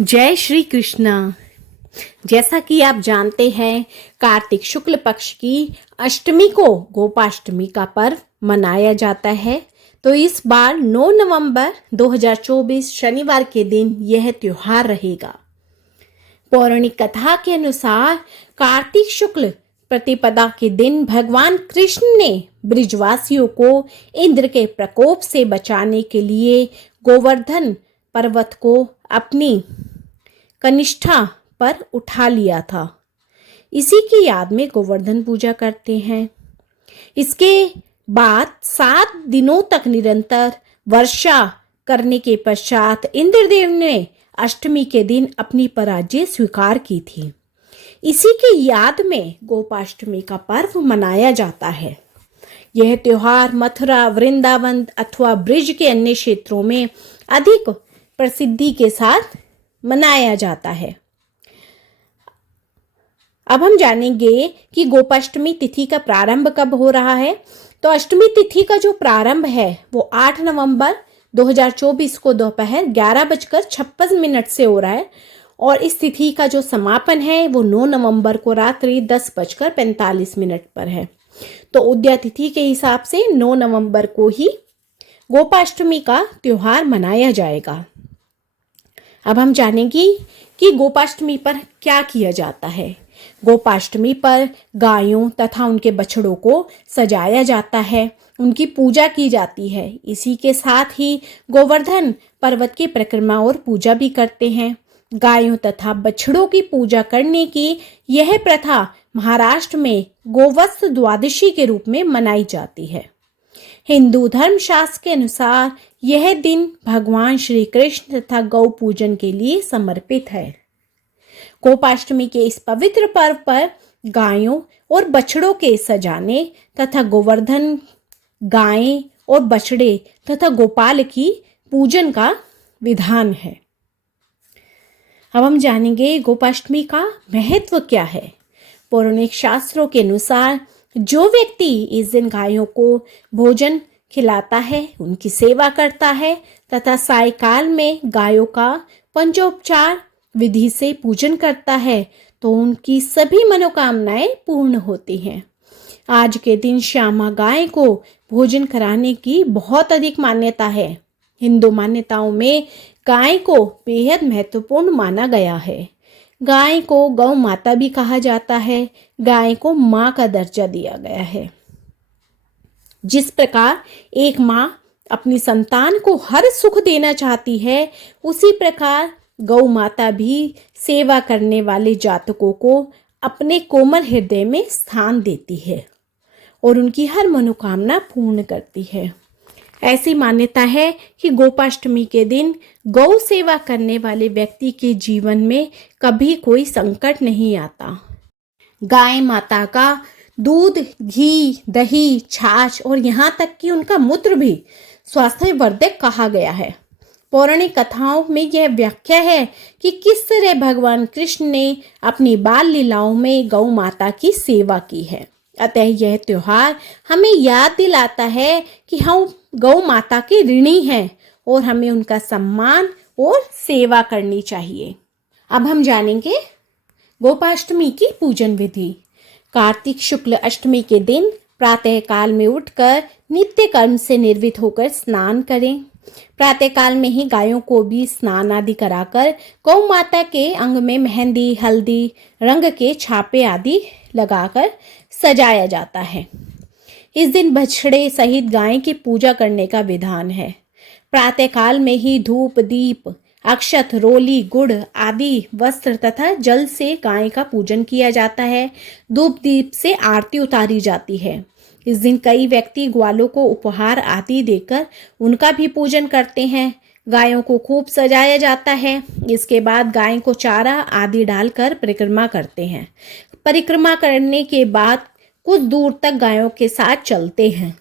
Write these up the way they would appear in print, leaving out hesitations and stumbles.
जय श्री कृष्णा। जैसा कि आप जानते हैं, कार्तिक शुक्ल पक्ष की अष्टमी को गोपाष्टमी का पर्व मनाया जाता है। तो इस बार 9 नवंबर 2024 शनिवार के दिन यह त्योहार रहेगा। पौराणिक कथा के अनुसार कार्तिक शुक्ल प्रतिपदा के दिन भगवान कृष्ण ने ब्रिजवासियों को इंद्र के प्रकोप से बचाने के लिए गोवर्धन पर्वत को अपनी कनिष्ठा पर उठा लिया था। इसी की याद में गोवर्धन पूजा करते हैं। इसके बाद 7 दिनों तक निरंतर वर्षा करने के पश्चात इंद्रदेव ने अष्टमी के दिन अपनी पराजय स्वीकार की थी। इसी की याद में गोपाष्टमी का पर्व मनाया जाता है। यह त्योहार मथुरा, वृंदावन अथवा ब्रिज के अन्य क्षेत्रों में अधिक प्रसिद्धि के साथ मनाया जाता है। अब हम जानेंगे कि गोपाष्टमी तिथि का प्रारंभ कब हो रहा है। तो अष्टमी तिथि का जो प्रारंभ है वो 8 नवंबर 2024 को दोपहर 11:56 से हो रहा है और इस तिथि का जो समापन है वो 9 नवंबर को रात्रि 10:45 पर है। तो उदया तिथि के हिसाब से 9 नवंबर को ही गोपाष्टमी का त्योहार मनाया जाएगा। अब हम जानेंगे कि गोपाष्टमी पर क्या किया जाता है। गोपाष्टमी पर गायों तथा उनके बछड़ों को सजाया जाता है, उनकी पूजा की जाती है। इसी के साथ ही गोवर्धन पर्वत की परिक्रमा और पूजा भी करते हैं। गायों तथा बछड़ों की पूजा करने की यह प्रथा महाराष्ट्र में गोवत्स द्वादशी के रूप में मनाई जाती है। हिंदू धर्मशास्त्र के अनुसार यह दिन भगवान श्री कृष्ण तथा गौ पूजन के लिए समर्पित है। गोपाष्टमी के इस पवित्र पर्व पर गायों और बछड़ों के सजाने तथा गोवर्धन, गायें और बछड़े तथा गोपाल की पूजन का विधान है। अब हम जानेंगे गोपाष्टमी का महत्व क्या है। पौराणिक शास्त्रों के अनुसार जो व्यक्ति इस दिन गायों को भोजन खिलाता है, उनकी सेवा करता है तथा सायकाल में गायों का पंचोपचार विधि से पूजन करता है तो उनकी सभी मनोकामनाएं पूर्ण होती हैं। आज के दिन श्यामा गाय को भोजन कराने की बहुत अधिक मान्यता है। हिंदू मान्यताओं में गाय को बेहद महत्वपूर्ण माना गया है। गाय को गौ माता भी कहा जाता है। गाय को माँ का दर्जा दिया गया है। जिस प्रकार एक माँ अपनी संतान को हर सुख देना चाहती है, उसी प्रकार गौ माता भी सेवा करने वाले जातकों को अपने कोमल हृदय में स्थान देती है और उनकी हर मनोकामना पूर्ण करती है। ऐसी मान्यता है कि गोपाष्टमी के दिन गौ सेवा करने वाले व्यक्ति के जीवन में कभी कोई संकट नहीं आता। गाय माता का दूध, घी, दही, छाछ और यहाँ तक कि उनका मूत्र भी स्वास्थ्यवर्धक कहा गया है। पौराणिक कथाओं में यह व्याख्या है कि किस तरह भगवान कृष्ण ने अपनी बाल लीलाओं में गौ माता की सेवा की है। अतः यह त्योहार हमें याद दिलाता है कि हम गौ माता के ऋणी हैं और हमें उनका सम्मान और सेवा करनी चाहिए। अब हम जानेंगे गोपाष्टमी की पूजन विधि। कार्तिक शुक्ल अष्टमी के दिन प्रातःकाल में उठकर नित्य कर्म से निर्वृत्त होकर स्नान करें। प्रातःकाल में ही गायों को भी स्नान आदि कराकर गौ माता के अंग में मेहंदी, हल्दी, रंग के छापे आदि लगाकर सजाया जाता है। इस दिन बछड़े सहित गाय की पूजा करने का विधान है। प्रातःकाल में ही धूप, दीप, अक्षत, रोली, गुड़ आदि वस्त्र तथा जल से गाय का पूजन किया जाता है। धूप दीप से आरती उतारी जाती है। इस दिन कई व्यक्ति ग्वालों को उपहार आदि देकर उनका भी पूजन करते हैं। गायों को खूब सजाया जाता है। इसके बाद गाय को चारा आदि डालकर परिक्रमा करते हैं। परिक्रमा करने के बाद कुछ दूर तक गायों के साथ चलते हैं।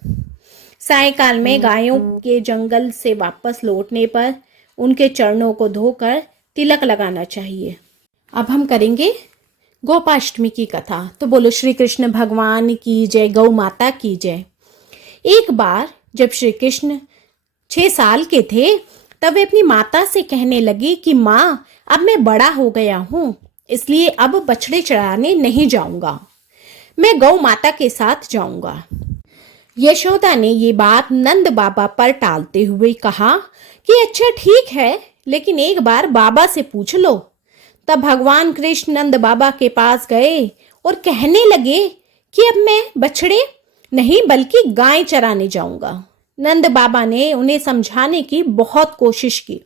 सायकाल में गायों के जंगल से वापस लौटने पर उनके चरणों को धोकर तिलक लगाना चाहिए। अब हम करेंगे गोपाष्टमी की कथा। तो बोलो श्री कृष्ण भगवान की जय, गौ माता की जय। एक बार जब श्री कृष्ण 6 साल के थे तब वे अपनी माता से कहने लगे कि माँ, अब मैं बड़ा हो गया हूँ, इसलिए अब बछड़े चराने नहीं जाऊंगा, मैं गौ माता के साथ जाऊंगा। यशोदा ने ये बात नंद बाबा पर टालते हुए कहा कि अच्छा ठीक है, लेकिन एक बार बाबा से पूछ लो। तब भगवान कृष्ण नंद बाबा के पास गए और कहने लगे कि अब मैं बछड़े नहीं बल्कि गाय चराने जाऊंगा। नंद बाबा ने उन्हें समझाने की बहुत कोशिश की,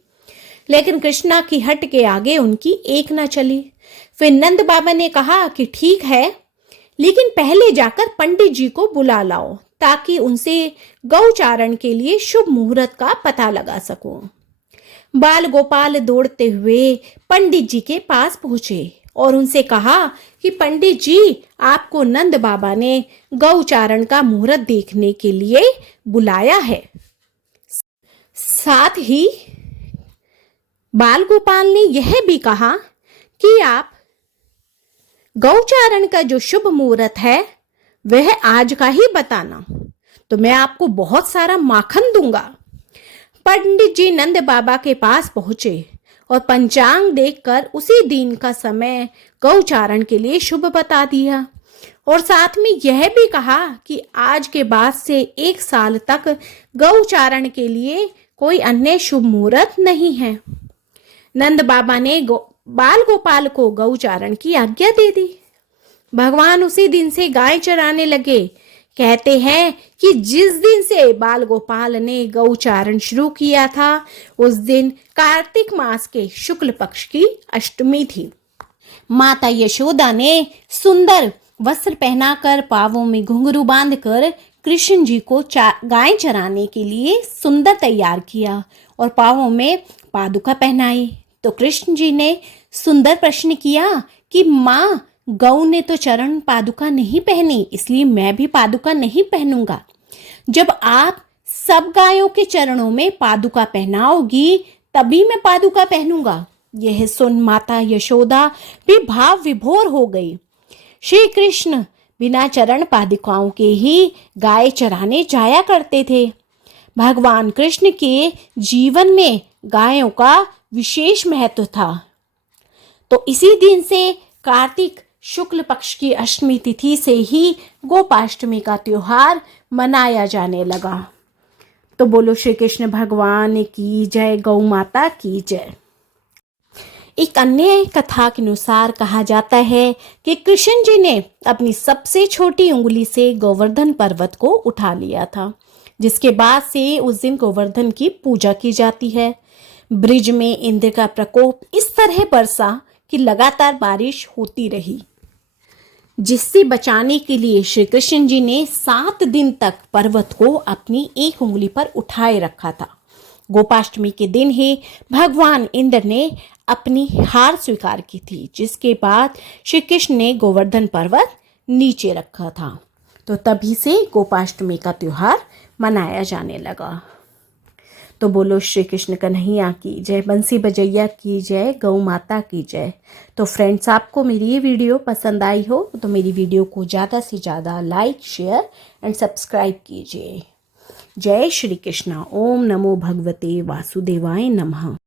लेकिन कृष्णा की हट के आगे उनकी एक न चली। फिर नंद बाबा ने कहा कि ठीक है, लेकिन पहले जाकर पंडित जी को बुला लाओ ताकि उनसे गौचारण के लिए शुभ मुहूर्त का पता लगा सकूं। बाल गोपाल दौड़ते हुए पंडित जी के पास पहुंचे और उनसे कहा कि पंडित जी, आपको नंद बाबा ने गौचारण का मुहूर्त देखने के लिए बुलाया है। साथ ही बाल गोपाल ने यह भी कहा कि आप गौचारण का जो शुभ मुहूर्त है वह आज का ही बताना, तो मैं आपको बहुत सारा माखन दूंगा। पंडित जी नंद बाबा के पास पहुंचे और पंचांग देखकर उसी दिन का समय गौचारण के लिए शुभ बता दिया और साथ में यह भी कहा कि आज के बाद से 1 साल तक गौचारण के लिए कोई अन्य शुभ मुहूर्त नहीं है। नंद बाबा ने बाल गोपाल को गौचारण की आज्ञा दे दी। भगवान उसी दिन से गाय चराने लगे। कहते हैं कि जिस दिन से बाल गोपाल ने गौचारण शुरू किया था उस दिन कार्तिक मास के शुक्ल पक्ष की अष्टमी थी। माता यशोदा ने सुंदर वस्त्र पहनाकर पांवों में घुंघरू बांधकर कृष्ण जी को गाय चराने के लिए सुंदर तैयार किया और पांवों में पादुका पहनाई। तो कृष्ण जी ने सुंदर प्रश्न किया कि माँ, गौ ने तो चरण पादुका नहीं पहनी, इसलिए मैं भी पादुका नहीं पहनूंगा। जब आप सब गायों के चरणों में पादुका पहनाओगी तभी मैं पादुका पहनूंगा। यह सुन माता यशोदा भी भाव विभोर हो गई। श्री कृष्ण बिना चरण पादुकाओं के ही गाय चराने जाया करते थे। भगवान कृष्ण के जीवन में गायों का विशेष महत्व था। तो इसी दिन से कार्तिक शुक्ल पक्ष की अष्टमी तिथि से ही गोपाष्टमी का त्योहार मनाया जाने लगा। तो बोलो श्री कृष्ण भगवान की जय, गौ माता की जय। एक अन्य कथा के अनुसार कहा जाता है कि कृष्ण जी ने अपनी सबसे छोटी उंगली से गोवर्धन पर्वत को उठा लिया था, जिसके बाद से उस दिन गोवर्धन की पूजा की जाती है। ब्रिज में इंद्र का प्रकोप इस तरह बरसा कि लगातार बारिश होती रही, जिससे बचाने के लिए श्री कृष्ण जी ने 7 दिन तक पर्वत को अपनी एक उंगली पर उठाए रखा था। गोपाष्टमी के दिन ही भगवान इंद्र ने अपनी हार स्वीकार की थी, जिसके बाद श्री कृष्ण ने गोवर्धन पर्वत नीचे रखा था। तो तभी से गोपाष्टमी का त्योहार मनाया जाने लगा। तो बोलो श्री कृष्ण कन्हैया की जय, बंसी बजैया की जय, गौ माता की जय। तो फ्रेंड्स, आपको मेरी ये वीडियो पसंद आई हो तो मेरी वीडियो को ज़्यादा से ज़्यादा लाइक, शेयर एंड सब्सक्राइब कीजिए। जय श्री कृष्ण। ओम नमो भगवते वासुदेवाय नमः।